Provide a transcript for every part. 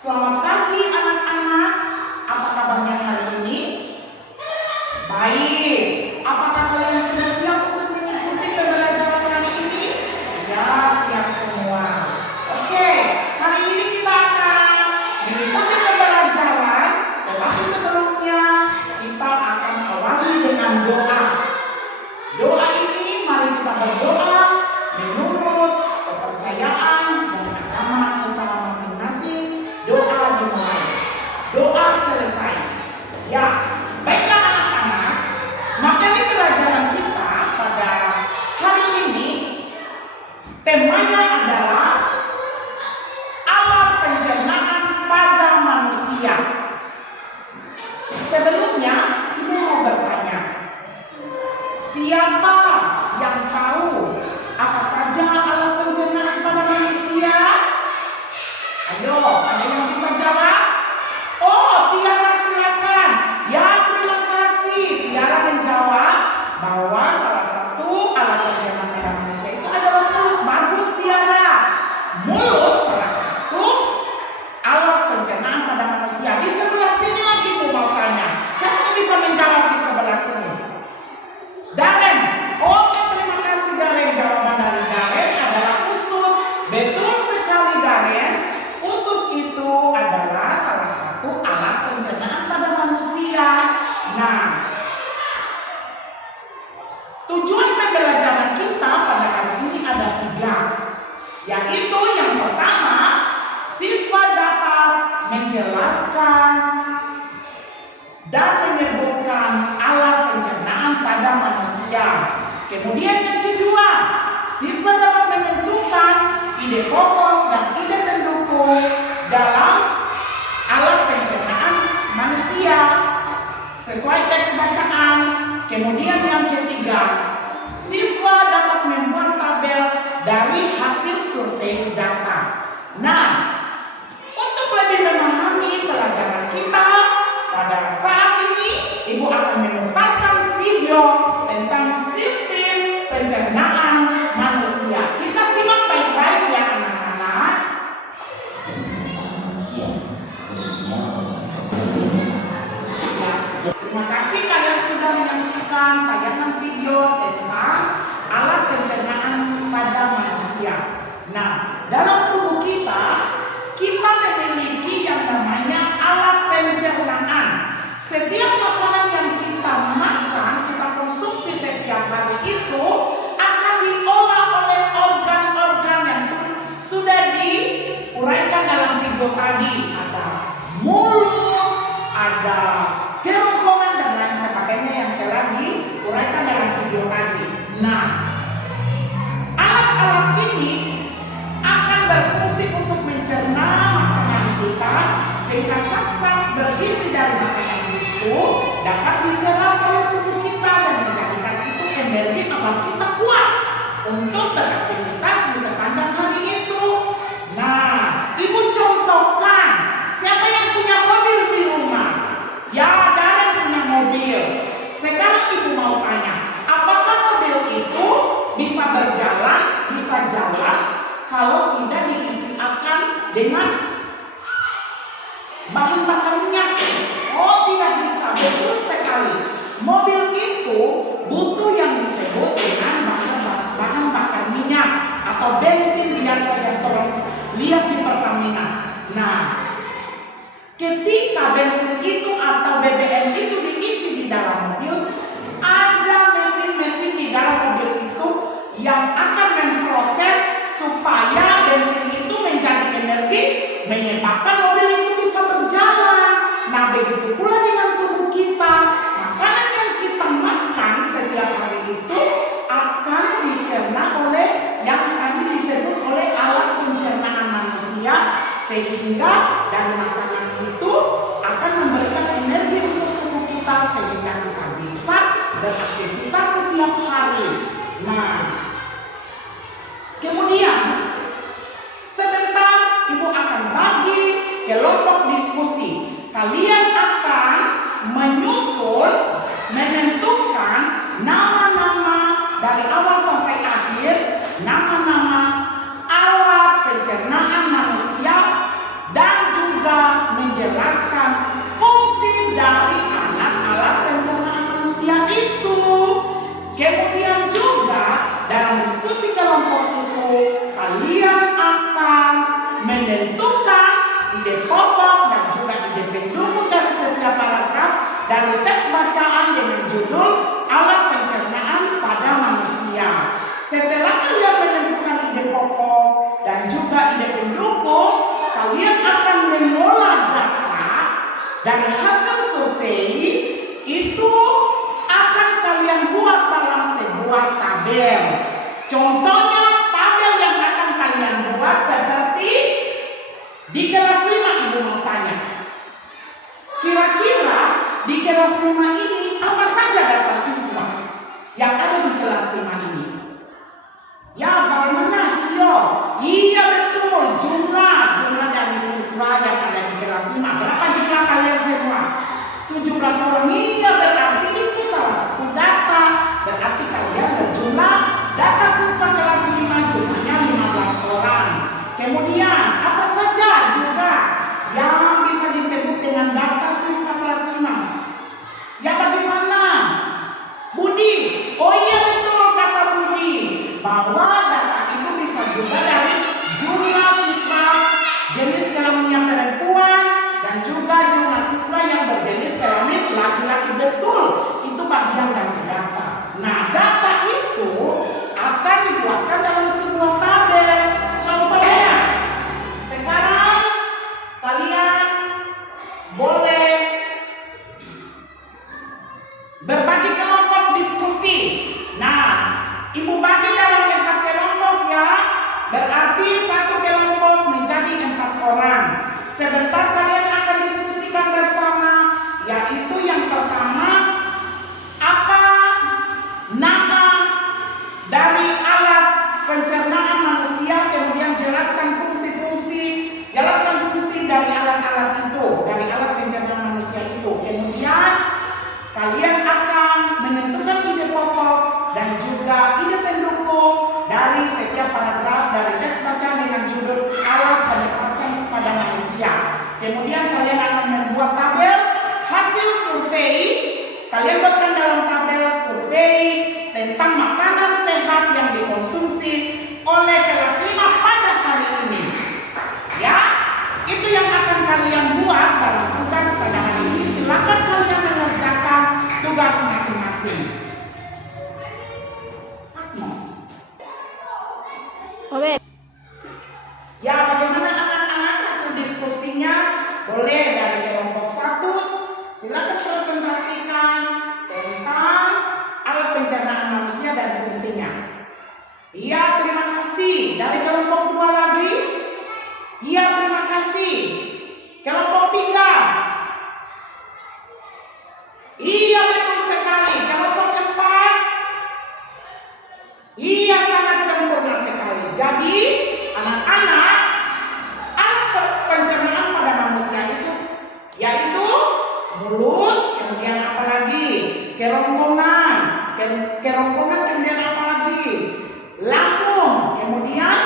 Selamat pagi anak-anak. Apa kabarnya hari ini? Baik. Apakah kalian sudah siap untuk mengikuti pembelajaran hari ini? Ya, siap semua. Oke, hari ini kita akan mengikuti pembelajaran, tetapi sebelumnya kita akan awali dengan doa. Doa ini mari kita berdoa menurut kepercayaan dan agama kita masing-masing. Doa dimulai, doa selesai. Ya, baiklah anak-anak, materi pelajaran kita pada hari ini temanya adalah alat pencernaan pada manusia. Sebelumnya, Ibu mau bertanya, siapa yang tahu apa saja alat pencernaan pada manusia? Ayo, ada yang bisa jawab? Oh, Tiara silakan. Ya, terima kasih. Tiara menjawab bahwa salah satu alat pencernaan pada manusia itu adalah mulut. Bagus, Tiara. Mulut salah satu alat pencernaan pada manusia. Di sebelah sini lagi Ibu mau tanya. Siapa yang bisa menjawab di sebelah sini? Darren. Oh, terima kasih Darren. Jawaban dari Darren adalah usus. Betul sekali Darren. Usus itu adalah salah satu alat pencernaan pada manusia. Nah, tujuan pembelajaran kita pada hari ini ada 3, yaitu yang pertama, siswa dapat menjelaskan dan menyebutkan alat pencernaan pada manusia. Kemudian yang kedua, siswa dapat menentukan ide pokok dan ide pendukung dalam alat pencernaan manusia sesuai teks bacaan. Kemudian yang ketiga, siswa dapat membuat tabel dari hasil survei data. Nah, untuk lebih memahami pelajaran kita pada saat ini, Ibu akan memutarkan video tentang sistem pencernaan manusia. Kita simak baik-baik ya anak-anak. Terima kasih kalian sudah menyaksikan tayangan video tentang alat pencernaan pada manusia. Nah, dalam tubuh kita memiliki yang namanya alat pencernaan. Setiap makanan yang kita makan, kita konsumsi setiap hari itu akan diolah oleh organ-organ yang sudah diuraikan dalam video tadi. Ada mulut, ada kerongkongan dan lain sebagainya yang telah diuraikan dalam video tadi. Nah, alat-alat ini akan berfungsi untuk mencerna makanan kita sehingga zat-zat bergizi dari makanan itu dapat diserap oleh tubuh kita dan menjadikan itu energi agar kita kuat untuk beraktivitas di sepanjang hari itu. Nah, Ibu contohkan, siapa yang punya mobil di rumah? Ya, Darren punya mobil. Sekarang Ibu mau tanya, apakah mobil itu bisa berjalan, bisa jalan kalau tidak diisikan dengan bahan bakar minyak? Oh, tidak bisa. Betul sekali. Mobil itu butuh yang disebut dengan bahan bakar minyak atau bensin biasa yang orang lihat di Pertamina. Nah, ketika bensin itu atau BBM itu diisi di dalam mobil, ada mesin-mesin di dalam mobil itu yang akan memproses supaya bensin itu menjadi energi, menyebabkan mobil itu bisa berjalan. Nah, begitu pula dengan tubuh kita. Makanan yang kita makan setiap hari itu akan dicerna oleh yang tadi disebut oleh alat pencernaan manusia, sehingga dari makanan itu akan memberikan energi untuk tubuh kita sehingga kita bisa beraktivitas setiap hari. Nah, kemudian sebentar Ibu akan bagi kelompok diskusi. Kalian akan menyusun, menentukan nama-nama dari awal sampai akhir, nama-nama alat pencernaan manusia dan juga juga menjelaskan fungsi dari alat-alat pencernaan manusia itu. Kemudian juga dalam diskusi kelompok itu kalian akan menentukan ide pokok dan juga ide pendukung dari setiap paragraf dari teks bacaan dengan judul alat pencernaan pada manusia. Setelah kalian menentukan ide pokok dan juga ide pendukung, kalian akan mengolah data dari hasil survei itu akan kalian buat dalam sebuah tabel. Contohnya tabel yang akan kalian buat seperti di kelas 5 Ibu mau tanya. Kira-kira di kelas 5 ini apa saja data siswa yang ada di kelas 5 ini? Ya, bagaimana Cio? Iya betul, jumlah dari siswa yang ada di kelas 5. Berapa jumlah kalian semua? 17 orang. Iya, berarti itu salah satu data. Berarti kalian berjumlah data siswa kelas 5 jumlahnya 15 orang. Kemudian apa saja juga yang bisa disebut dengan data siswa kelas 5? Ya bagaimana? Budi, oh iya betul kata Budi, bahwa data itu bisa juga dari jumlah siswa jenis kelaminnya perempuan dan juga jumlah siswa yang berjenis kelamin laki-laki. Betul, itu bagian dari data. Nah, data itu akan dibuatkan dalam sebuah tabel. Contohnya, sekarang kalian boleh berbagi kelompok diskusi. Nah, Ibu bagi dalam 4 kelompok ya. Berarti satu kelompok menjadi 4 orang. Sebentar kalian akan diskusikan bersama, yaitu yang pertama, apa nama dari alat pencernaan manusia, kemudian jelaskan fungsi dari alat-alat itu, dari alat pencernaan manusia itu. Kemudian kalian akan menentukan ide pokok dan juga ide pendukung dari setiap paragraf dari teks bacaan dengan judul alat penyelesaian pada manusia. Kemudian kalian akan membuat tabel hasil survei. Kalian buatkan dalam tabel survei tentang makanan sehat yang dikonsumsi oleh kelas 5 pada hari ini. Ya, itu yang akan kalian buat dalam tugas pada hari ini. Silakan kalian mengerjakan tugas masing-masing. Ya, bagaimana anak-anak hasil diskusinya? Boleh dari kelompok 1, silakan presentasikan tentang alat pencernaan manusia dan fungsinya. Iya, terima kasih. Dari kelompok 2 lagi? Iya, terima kasih. Kelompok 3? Iya, betul sekali. Kelompok 4? Iya, sangat sempurna sekali. Jadi, anak-anak, alat pencernaan pada manusia itu yaitu mulut, kemudian apa lagi? Kerongkongan, kemudian apa lagi? Lambung, kemudian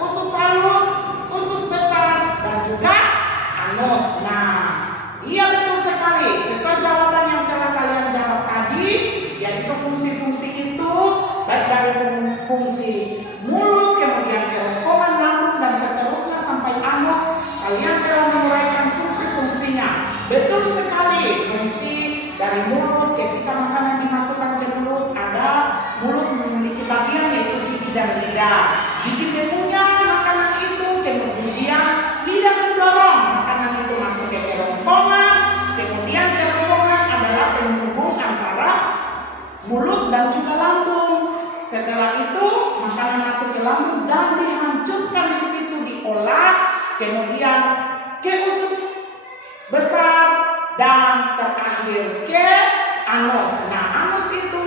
usus halus, usus besar, dan juga anus. Nah, iya betul sekali. Sesuai jawaban yang telah kalian jawab tadi, yaitu fungsi-fungsi itu baik dari fungsi mulut, kemudian kerongkongan, lambung, dan seterusnya sampai anus. Kalian telah menguraikan fungsi-fungsinya. Betul sekali. Fungsi dari mulut, ketika makanan dimasukkan ke mulut, ada mulut memiliki bagian yaitu gigi dan lidah. Gigi memunyah makanan itu, kemudian lidah mendorong makanan itu masuk ke kerongkongan. Kemudian kerongkongan adalah penghubung antara mulut dan juga lambung. Setelah itu makanan masuk ke lambung dan dihancurkan di situ, diolah, kemudian ke usus besar dan terakhir ke anus. Nah, anus itu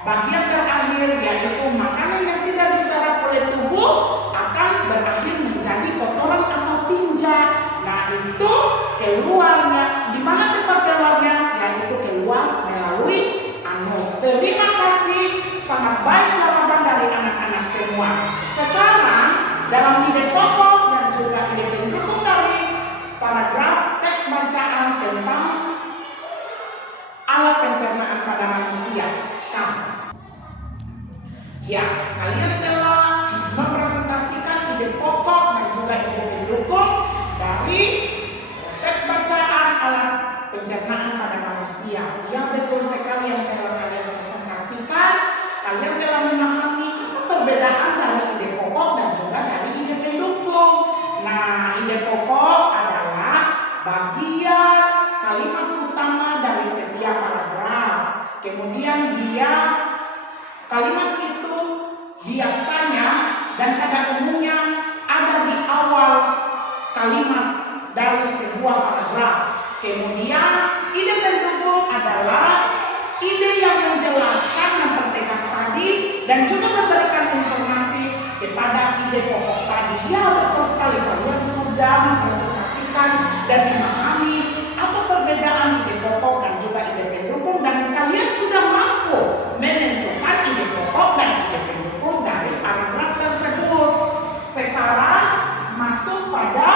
bagian terakhir, yaitu makanan yang tidak diserap oleh tubuh akan berakhir menjadi kotoran atau tinja. Nah, itu keluarnya. Di mana tempat keluarnya? Yaitu keluar melalui anus. Terima kasih, sangat baik jawaban dari anak-anak semua. Sekarang dalam ide pokok dan juga ide pendukung dari paragraf teks bacaan tentang alat pencernaan pada manusia. Ya, kalian telah mempresentasikan ide pokok dan juga ide pendukung dari teks bacaan alat pencernaan pada manusia. Ya, betul sekali yang telah kalian presentasikan. Kalian telah memahami apa perbedaan dari ide pokok dan juga dari ide pendukung. Nah, ide pokok adalah bagian kalimat utama dari setiap paragraf. Kemudian kalimat itu biasanya dan pada umumnya ada di awal kalimat dari sebuah paragraf. Kemudian ide pendukung adalah ide yang menjelaskan, mempertegas tadi dan juga memberikan informasi kepada ide pokok tadi. Ya, betul sekali, kalian sudah mempresentasikan dan memahami apa perbedaan ide pokok dan juga ide pendukung, dan kalian sudah mampu menentukan ide pokok dan ide pendukung dari paragraf tersebut. Sekarang masuk pada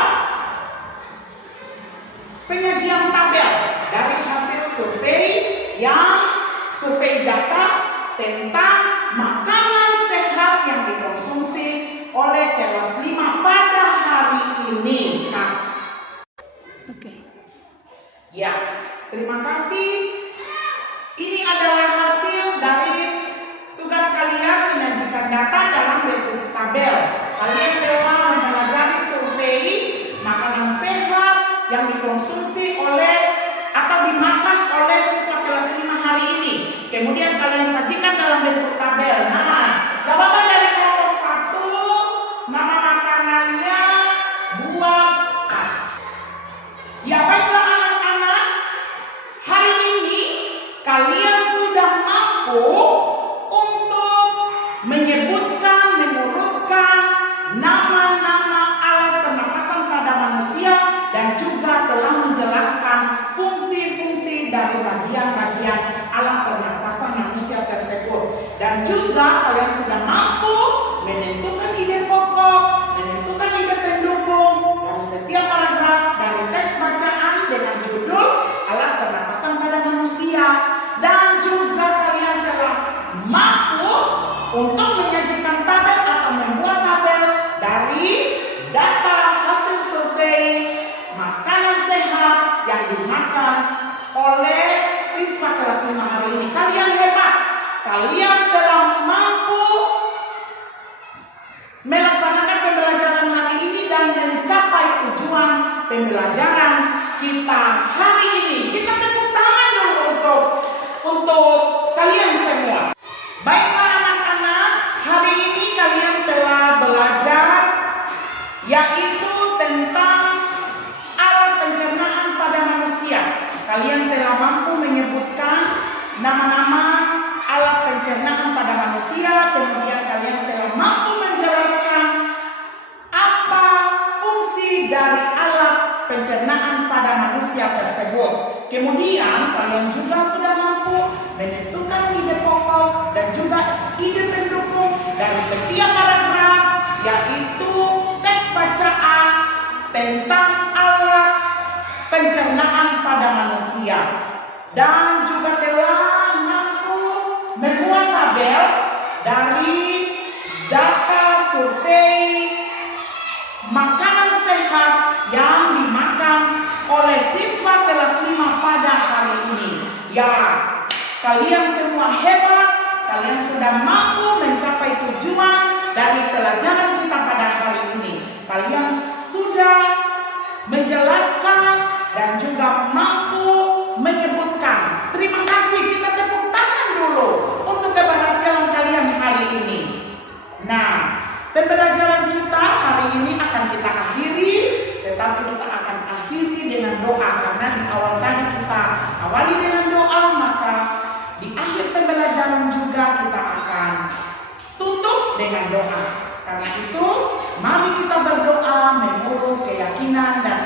penyajian tabel dari hasil survei data tentang makanan sehat yang dikonsumsi oleh kelas 5 pada hari ini, Kak. Oke. Ya, terima kasih. Ini adalah hasil dari tugas kalian menyajikan data dalam bentuk tabel. Kalian telah mempelajari survei makanan sehat yang dikonsumsi atau dimakan oleh siswa kelas 5 hari ini. Kemudian kalian sajikan dalam bentuk tabel. Nah, jawaban dari kelompok 1, nama makanannya buah. Ya, baiklah anak-anak, hari ini kalian sudah mampu untuk menyebutkan, mengurutkan nama-nama alat pernapasan pada manusia dan juga telah menjelaskan fungsi-fungsi dari bagian-bagian alat pernapasan manusia tersebut. Dan juga kalian sudah mampu menentukan ide pokok, menentukan ide pendukung dari setiap paragraf dari teks bacaan dengan judul alat pernapasan pada manusia. Dan juga kalian telah mampu untuk menyajikan tabel atau membuat tabel dari data hasil survei makanan sehat yang dimakan oleh siswa kelas 5 hari ini. Kalian hebat. Kalian telah mampu melaksanakan pembelajaran hari ini dan mencapai tujuan pembelajaran kita hari ini. Kita tepuk tangan dulu untuk kalian semua. Baiklah anak-anak, hari ini kalian telah belajar yaitu tentang alat pencernaan pada manusia. Kalian telah mampu menyebutkan nama-nama alat pencernaan pada manusia. Kemudian kalian telah mampu menjelaskan apa fungsi dari alat pencernaan pada manusia tersebut. Kemudian kalian juga sudah mampu menentukan ide pokok dan juga ide pendukung dari setiap paragraf, yaitu teks bacaan tentang alat pencernaan pada manusia. Dan juga telah mampu membuat tabel dari data survei makanan sehat yang dimakan oleh siswa kelas 5 pada hari ini. Ya, kalian semua hebat. Kalian sudah mampu mencapai tujuan dari pelajaran kita pada hari ini. Kalian sudah menjelaskan dan juga mampu menyebutkan. Terima kasih, kita tepuk tangan dulu untuk keberhasilan kalian hari ini. Nah, pembelajaran kita hari ini akan kita akhiri, tetapi kita akan akhiri dengan doa, karena di awal tadi kita awali dengan doa, maka di akhir pembelajaran juga kita akan tutup dengan doa. Karena itu, mari kita berdoa menurut keyakinan dan